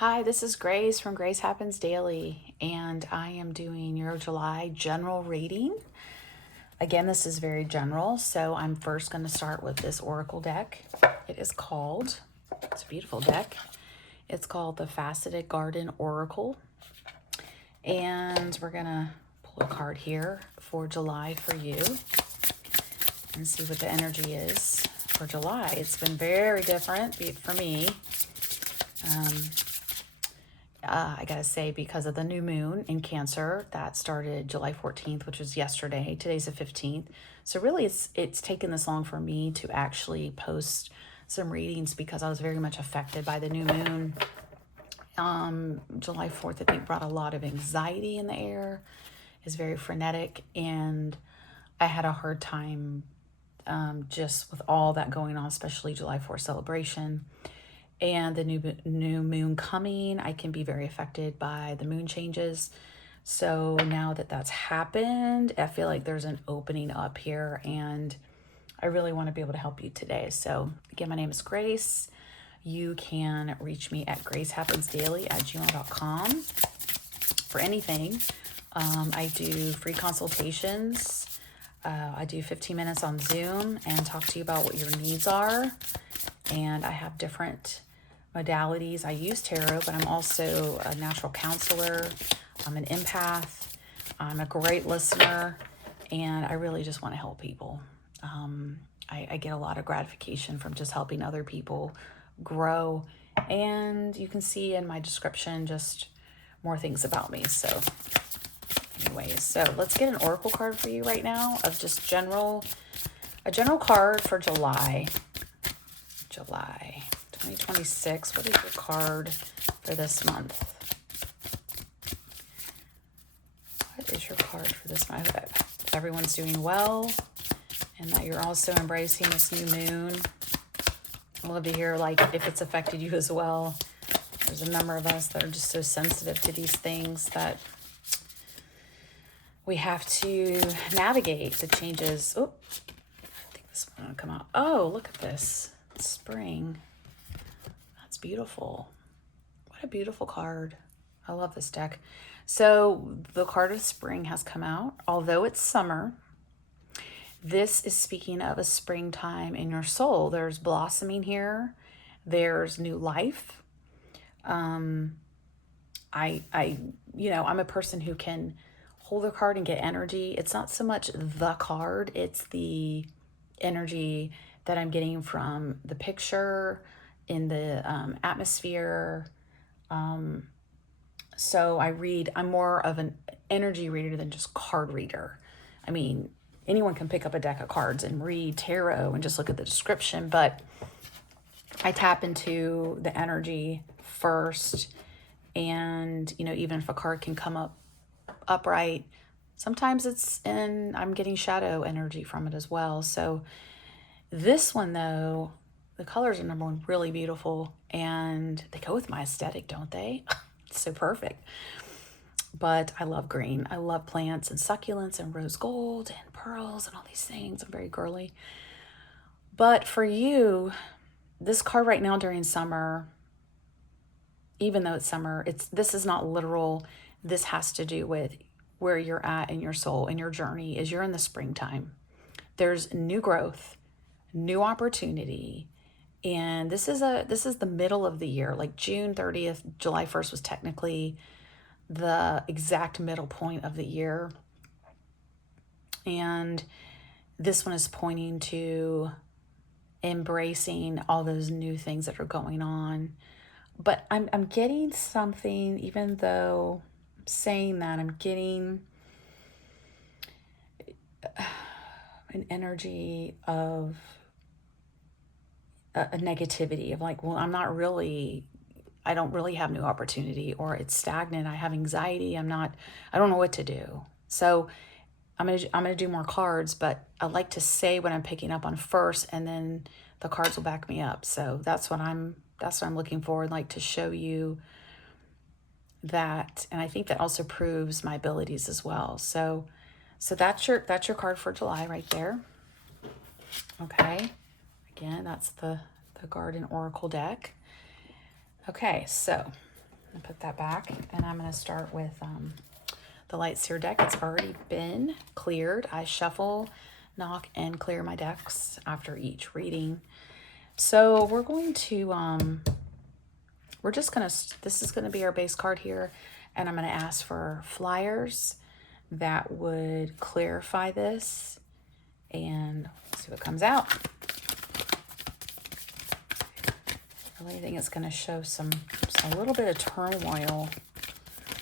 Hi, this is Grace from Grace Happens Daily, and I am doing your July general reading. Again, this is very general, so I'm first going to start with this Oracle deck. It's a beautiful deck. It's called the Faceted Garden Oracle, and we're going to pull a card here for July for you and see what the energy is for July. It's been very different for me. I gotta say, because of the new moon in Cancer that started July 14th, which was yesterday. Today's the 15th. So really it's taken this long for me to actually post some readings because I was very much affected by the new moon. July 4th, I think, brought a lot of anxiety in the air. It's very frenetic, and I had a hard time just with all that going on, especially July 4th celebration. And the new moon coming, I can be very affected by the moon changes. So now that that's happened, I feel like there's an opening up here, and I really want to be able to help you today. So again, my name is Grace. You can reach me at gracehappensdaily@gmail.com for anything. I do free consultations. I do 15 minutes on Zoom and talk to you about what your needs are. And I have different modalities. I use tarot, but I'm also a natural counselor. I'm an empath. I'm a great listener, and I really just want to help people. I get a lot of gratification from just helping other people grow, and you can see in my description just more things about me. So anyways, so let's get an oracle card for you right now of just a general card for July 2026. What is your card for this month? What is your card for this month? Everyone's doing well, and that you're also embracing this new moon. I'd love to hear if it's affected you as well. There's a number of us that are just so sensitive to these things that we have to navigate the changes. Oh, I think this one will come out. Oh, look at this. Spring. That's beautiful. What a beautiful card. I love this deck. So the card of spring has come out. Although it's summer, this is speaking of a springtime in your soul. There's blossoming here. There's new life. I'm a person who can hold a card and get energy. It's not so much the card, it's the energy that I'm getting from the picture in the atmosphere. So I'm more of an energy reader than just card reader. I mean, anyone can pick up a deck of cards and read tarot and just look at the description, but I tap into the energy first. And, even if a card can come up upright, sometimes I'm getting shadow energy from it as well. So this one, though, the colors are, number one, really beautiful, and they go with my aesthetic, don't they? It's so perfect. But I love green. I love plants and succulents and rose gold and pearls and all these things. I'm very girly. But for you, this card right now during summer, even though it's summer, this is not literal. This has to do with where you're at in your soul and your journey is you're in the springtime. There's new growth, new opportunity. And this is the middle of the year. Like June 30th, July 1st was technically the exact middle point of the year. And this one is pointing to embracing all those new things that are going on. But I'm getting something, even though I'm saying that, I'm getting an energy of a negativity of well, I don't really have new opportunity, or it's stagnant. I have anxiety. I don't know what to do. So I'm gonna do more cards, but I like to say what I'm picking up on first, and then the cards will back me up. So that's what I'm looking for, and like to show you that. And I think that also proves my abilities as well. So that's your card for July right there. Okay. Again, that's the Garden Oracle deck. Okay, so I'm gonna put that back, and I'm gonna start with the Light Seer deck. It's already been cleared. I shuffle, knock, and clear my decks after each reading. So we're going to, we're just gonna, this is gonna be our base card here, and I'm gonna ask for flyers that would clarify this, and see what comes out. I really think it's gonna show a little bit of turmoil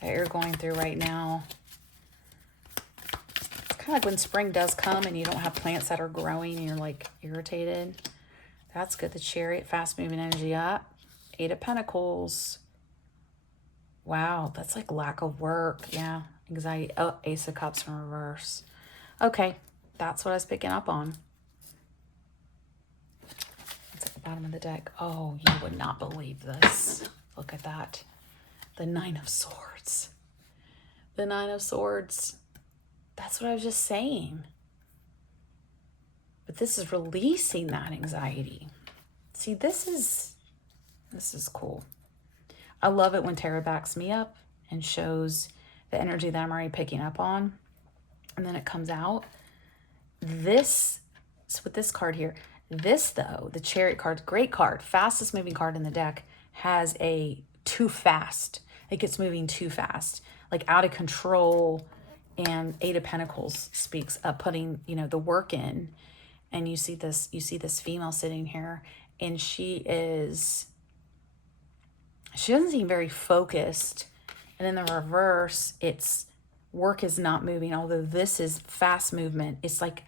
that you're going through right now. It's kind of like when spring does come and you don't have plants that are growing and you're like irritated. That's good. The Chariot, fast moving energy up. 8 of Pentacles. Wow, that's like lack of work. Yeah, anxiety. Oh, Ace of Cups in reverse. Okay, that's what I was picking up on. It's at the bottom of the deck. Oh, you would not believe this. Look at that. The 9 of Swords. The 9 of Swords. That's what I was just saying. But this is releasing that anxiety. See, this is cool. I love it when tarot backs me up and shows the energy that I'm already picking up on. And then it comes out. This, so with this card here, this though, the Chariot card, great card, fastest moving card in the deck, has a too fast. It gets moving too fast, like out of control. And 8 of Pentacles speaks of putting, you know, the work in. And you see this female sitting here, and she doesn't seem very focused. And in the reverse, it's work is not moving, although this is fast movement. It's like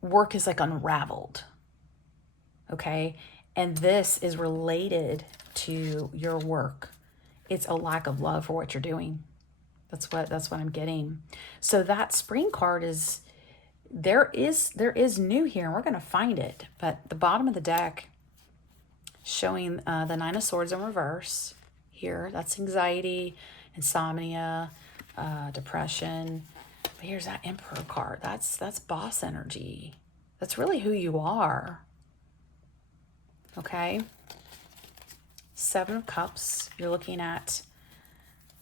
work is like unraveled. Okay. And this is related to your work. It's a lack of love for what you're doing. That's what I'm getting. So that spring card is, there is new here, and we're going to find it. But the bottom of the deck showing the 9 of Swords in reverse here. That's anxiety, insomnia, depression. But here's that Emperor card. That's boss energy. That's really who you are. Okay. 7 of Cups. You're looking at,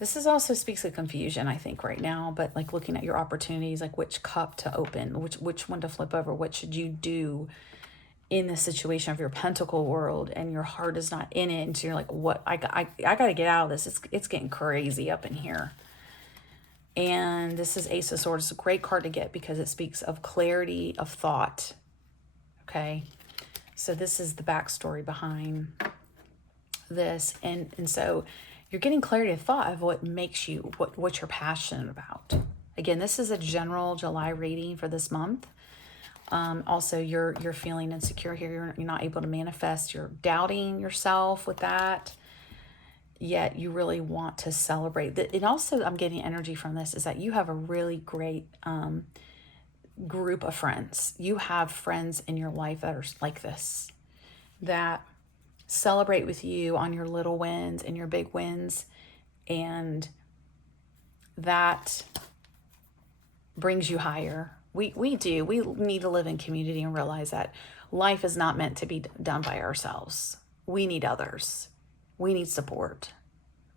this is also speaks of confusion, I think, right now, but like looking at your opportunities, like which cup to open, which one to flip over, what should you do in the situation of your pentacle world, and your heart is not in it, and so you're like, what, I got to get out of this. It's getting crazy up in here. And this is Ace of Swords. It's a great card to get because it speaks of clarity of thought. Okay, so this is the backstory behind this, and so you're getting clarity of thought of what makes you, what you're passionate about. Again, this is a general July reading for this month. Also, you're feeling insecure here. You're not able to manifest. You're doubting yourself with that. Yet you really want to celebrate. And also, I'm getting energy from this is that you have a really great group of friends. You have friends in your life that are like this, that celebrate with you on your little wins and your big wins, and that brings you higher. We need to live in community and realize that life is not meant to be done by ourselves. We need others. We need support.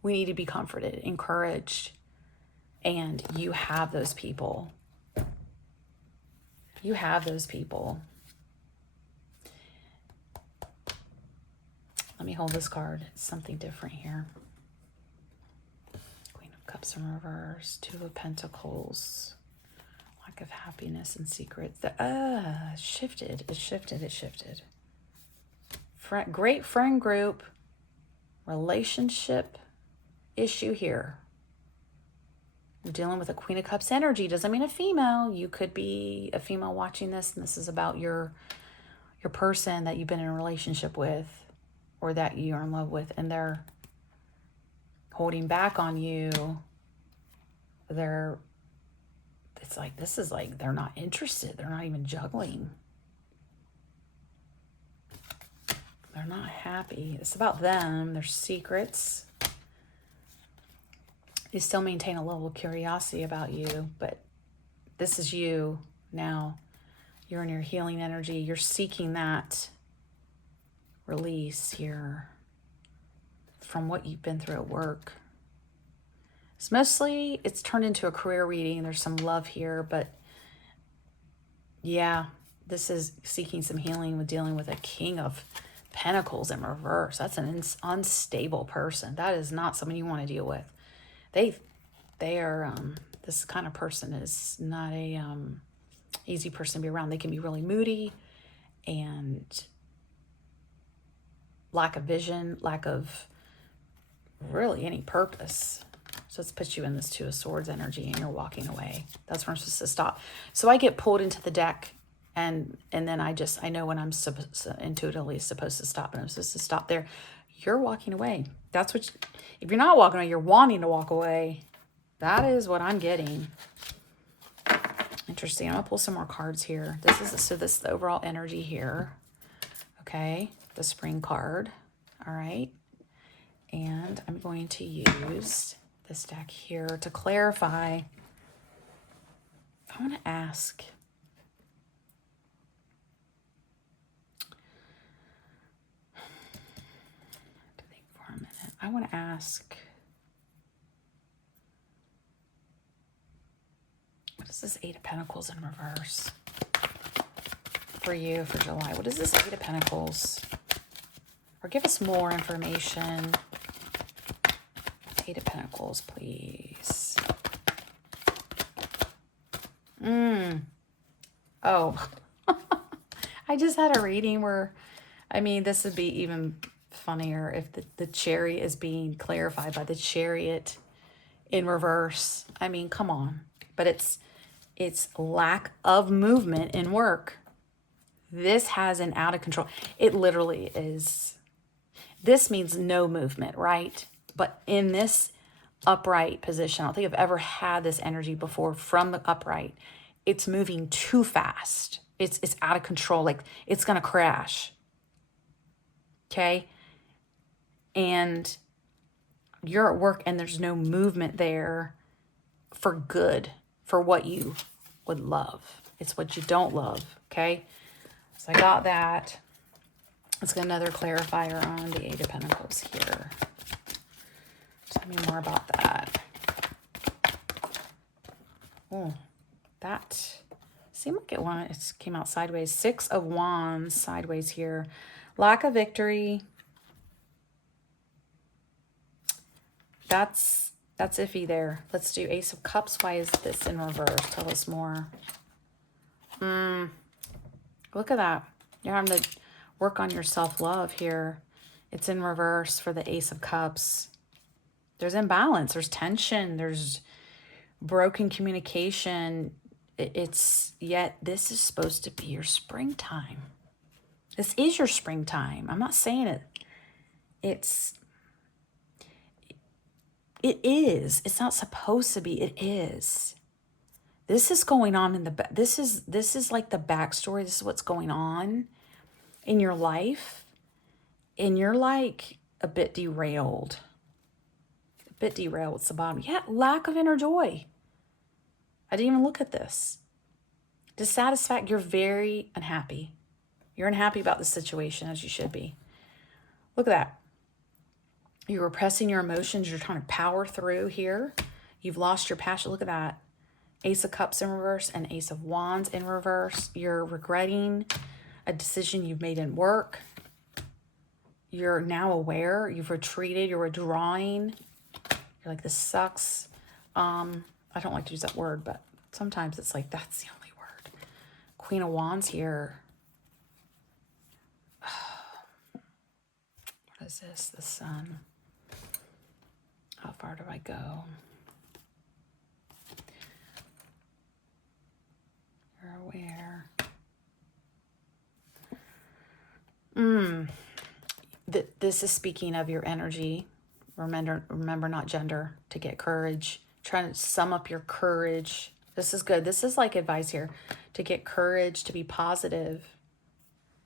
We need to be comforted, encouraged, and you have those people. You have those people. Let me hold this card. It's something different here. Queen of Cups in reverse. 2 of Pentacles. Lack of happiness and secrets. It shifted. Great friend group. Relationship issue here. You're dealing with a Queen of Cups energy. Doesn't mean a female. You could be a female watching this, and this is about your person that you've been in a relationship with, or that you are in love with, and they're holding back on you. It's like, this is like, they're not interested. They're not even juggling. They're not happy. It's about them, their secrets. You still maintain a level of curiosity about you, but this is you now. You're in your healing energy. You're seeking that release here. from what you've been through at work. It's mostly, it's turned into a career reading. There's some love here, but yeah, this is seeking some healing with dealing with a King of Pentacles in reverse. That's an unstable person. That is not someone you want to deal with. They are, this kind of person is not a easy person to be around. They can be really moody and lack of vision, lack of really any purpose. So let's put you in this Two of Swords energy and you're walking away. That's where I'm supposed to stop. So I get pulled into the deck and then I know when I'm intuitively supposed to stop, and I'm supposed to stop there. You're walking away. That's what, if you're not walking away, you're wanting to walk away. That is what I'm getting. Interesting. I'm going to pull some more cards here. This is the overall energy here. Okay. The Spring card. All right. And I'm going to use this deck here to clarify. I want to ask. To think for a minute. I want to ask. What is this Eight of Pentacles in reverse for you for July? What is this Eight of Pentacles? Or give us more information. Eight of Pentacles, please. Oh, I just had a reading where, I mean, this would be even funnier if the Chariot is being clarified by the Chariot in reverse. I mean, come on. But it's lack of movement in work. This has an out of control. It literally is. This means no movement, right? But in this upright position, I don't think I've ever had this energy before from the upright. It's moving too fast. It's out of control. Like it's going to crash. Okay? And you're at work and there's no movement there for good, for what you would love. It's what you don't love. Okay? So I got that. Let's get another clarifier on the Eight of Pentacles here. Tell me more about that. Oh, that seemed like it came out sideways. Six of Wands sideways here. Lack of victory. That's iffy there. Let's do Ace of Cups. Why is this in reverse? Tell us more. Look at that. You're having to work on your self-love here. It's in reverse for the Ace of Cups. There's imbalance. There's tension. There's broken communication. Yet this is supposed to be your springtime. This is your springtime. I'm not saying it. It is. It's not supposed to be. It is. This is going on in the back. This is like the backstory. This is what's going on in your life. And you're like a bit derailed. A bit derailed. It's the bottom. Yeah, lack of inner joy. I didn't even look at this. Dissatisfaction. You're very unhappy. You're unhappy about the situation, as you should be. Look at that. You're repressing your emotions. You're trying to power through here. You've lost your passion. Look at that. Ace of Cups in reverse and Ace of Wands in reverse. You're regretting a decision you've made in work. You're now aware. You've retreated. You're withdrawing. You're like, this sucks. I don't like to use that word, but sometimes it's like, that's the only word. Queen of Wands here. What is this? The Sun. How far do I go? You're aware. This is speaking of your energy. Remember not gender, to get courage. Trying to sum up your courage. This is good. This is like advice here. To get courage, to be positive,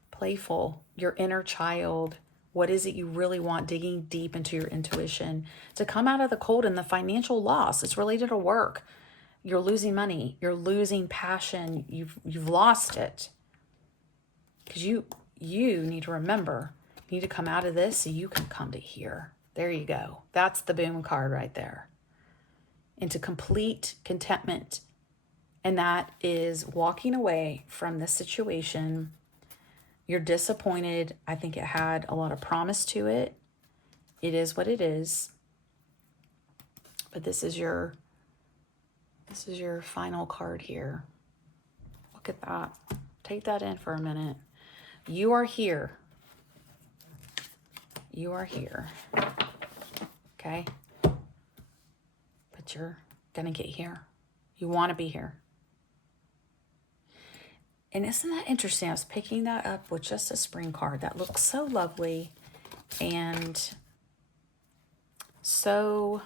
playful, your inner child. What is it you really want? Digging deep into your intuition. To come out of the cold and the financial loss. It's related to work. You're losing money. You're losing passion. You've lost it. Because you need to remember, you need to come out of this so you can come to here. There you go. That's the boom card right there. Into complete contentment. And that is walking away from this situation. You're disappointed. I think it had a lot of promise to it. It is what it is. But this is your final card here. Look at that. Take that in for a minute. You are here. You are here. Okay? But you're gonna get here. You want to be here. And isn't that interesting? I was picking that up with just a spring card. That looks so lovely and so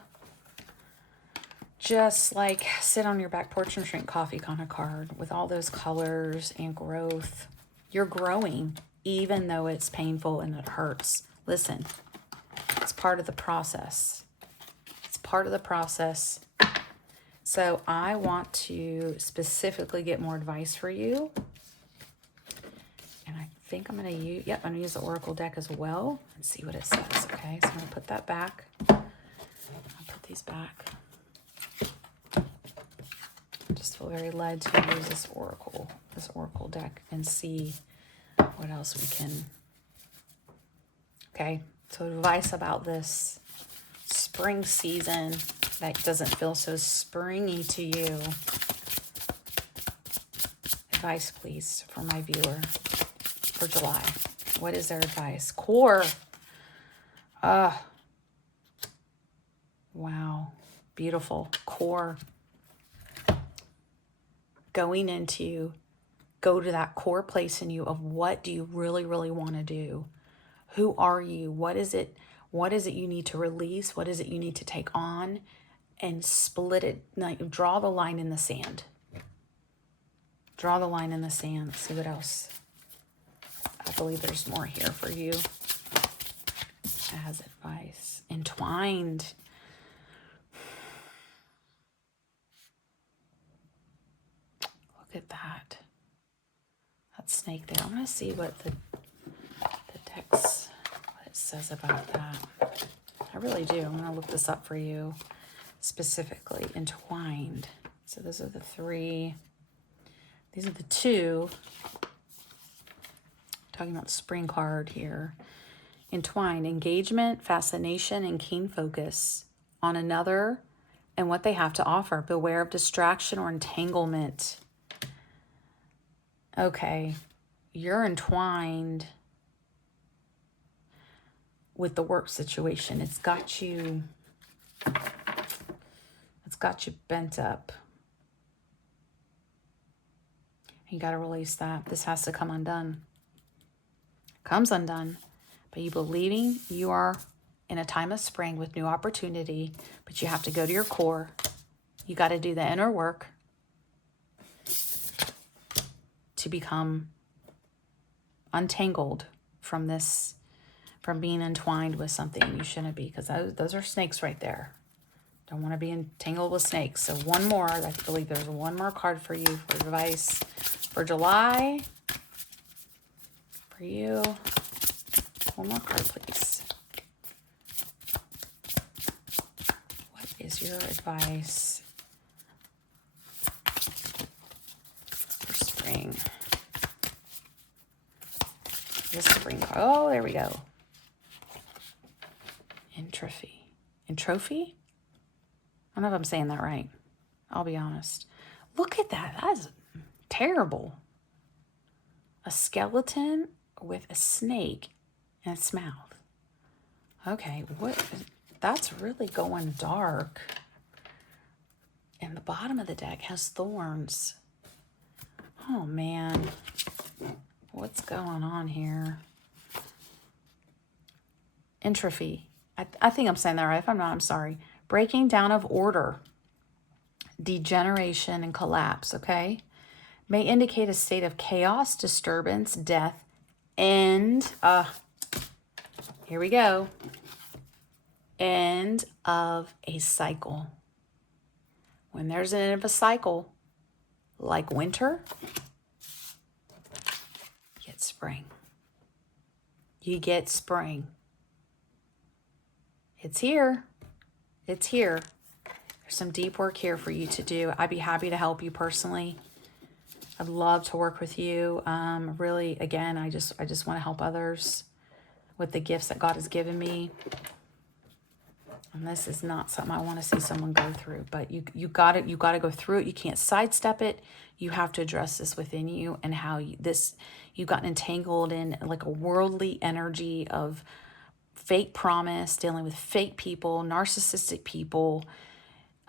just like sit on your back porch and drink coffee kind of card with all those colors and growth. You're growing even though it's painful and it hurts. Listen, it's part of the process. It's part of the process. So I want to specifically get more advice for you. And I think I'm going to use, I'm going to use the Oracle deck as well and see what it says. Okay, so I'm going to put that back. I'll put these back. I just feel very led to use this Oracle deck and see what else we can. Okay, so advice about this spring season that doesn't feel so springy to you. Advice, please, for my viewer for July. What is their advice? Core. Wow. Beautiful. Core. Go to that core place in you of what do you really, really want to do? Who are you? What is it you need to release? What is it you need to take on? And split it, like draw the line in the sand. Draw the line in the sand. Let's see what else. I believe there's more here for you. As advice. Entwined. Look at that. That snake there. I'm going to see what the text, what it says about that. I really do. I'm going to look this up for you. Specifically, entwined. So those are the three. These are the two. Talking about the spring card here. Entwined, engagement, fascination, and keen focus on another and what they have to offer. Beware of distraction or entanglement. Okay, you're entwined with the work situation. It's got you bent up. You got to release that. This has to come undone. Comes undone. But you believing you are in a time of spring with new opportunity, but you have to go to your core. You got to do the inner work to become untangled from this, from being entwined with something you shouldn't be, because those are snakes right there. Don't want to be entangled with snakes. So one more. I believe there's one more card for you for advice for July. For you. One more card, please. What is your advice for spring? This spring card. Oh, there we go. Entropy. Entropy? I don't know if I'm saying that right. I'll be honest. Look at that. That is terrible. A skeleton with a snake in its mouth. Okay, that's really going dark. And the bottom of the deck has thorns. Oh, man. What's going on here? Entropy. I think I'm saying that right. If I'm not, I'm sorry. Breaking down of order, degeneration, and collapse, okay? May indicate a state of chaos, disturbance, death, and, here we go, end of a cycle. When there's an end of a cycle, like winter, you get spring. You get spring. It's here. It's here. There's some deep work here for you to do. I'd be happy to help you personally. I'd love to work with you. Really, again, I just want to help others with the gifts that God has given me. And this is not something I want to see someone go through, but you got it. You got to go through it. You can't sidestep it. You have to address this within you, and how you've gotten entangled in like a worldly energy of fake promise, dealing with fake people, narcissistic people.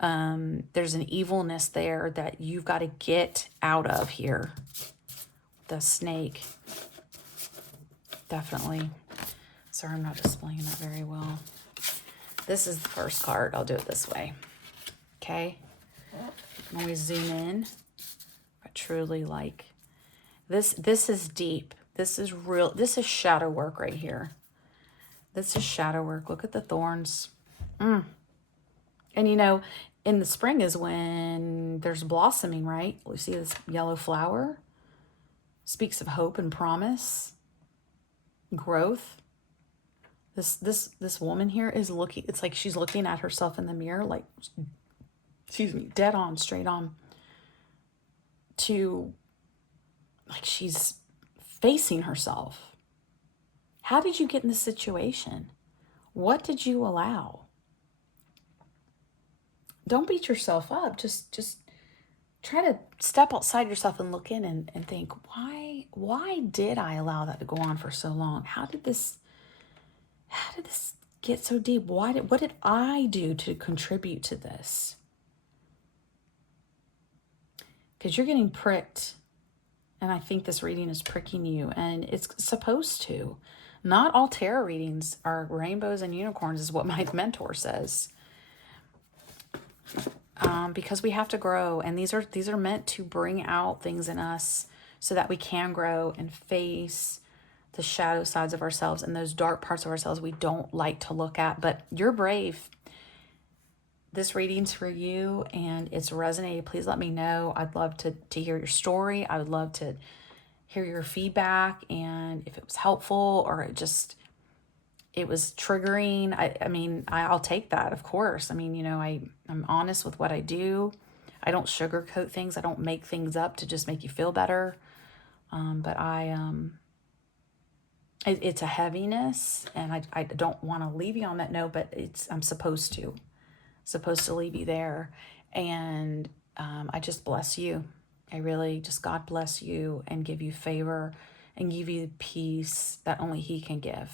There's an evilness there that you've got to get out of here. The snake. Definitely. Sorry, I'm not displaying that very well. This is the first card. I'll do it this way. Okay. When we zoom in, I truly like this. This is deep. This is real. This is shadow work right here. This is shadow work. Look at the thorns. And you know, in the spring is when there's blossoming, right? You see this yellow flower? Speaks of hope and promise, growth. This woman here is looking, it's like she's looking at herself in the mirror, like, excuse me, dead on, straight on, to, like, she's facing herself. How did you get in this situation? What did you allow? Don't beat yourself up. Just try to step outside yourself and look in and think, why did I allow that to go on for so long? How did this get so deep? What did I do to contribute to this? Because you're getting pricked, and I think this reading is pricking you, and it's supposed to. Not all tarot readings are rainbows and unicorns, is what my mentor says. Because we have to grow, and these are meant to bring out things in us so that we can grow and face the shadow sides of ourselves and those dark parts of ourselves we don't like to look at. But you're brave. This reading's for you, and it's resonated. Please let me know. I'd love to hear your story. I would love to hear your feedback, and if it was helpful or it was triggering. I mean, I'll take that, of course. I mean, you know, I'm honest with what I do. I don't sugarcoat things. I don't make things up to just make you feel better. But it's a heaviness, and I don't want to leave you on that note, but I'm supposed to leave you there. And I just bless you. I really just, God bless you and give you favor and give you peace that only He can give.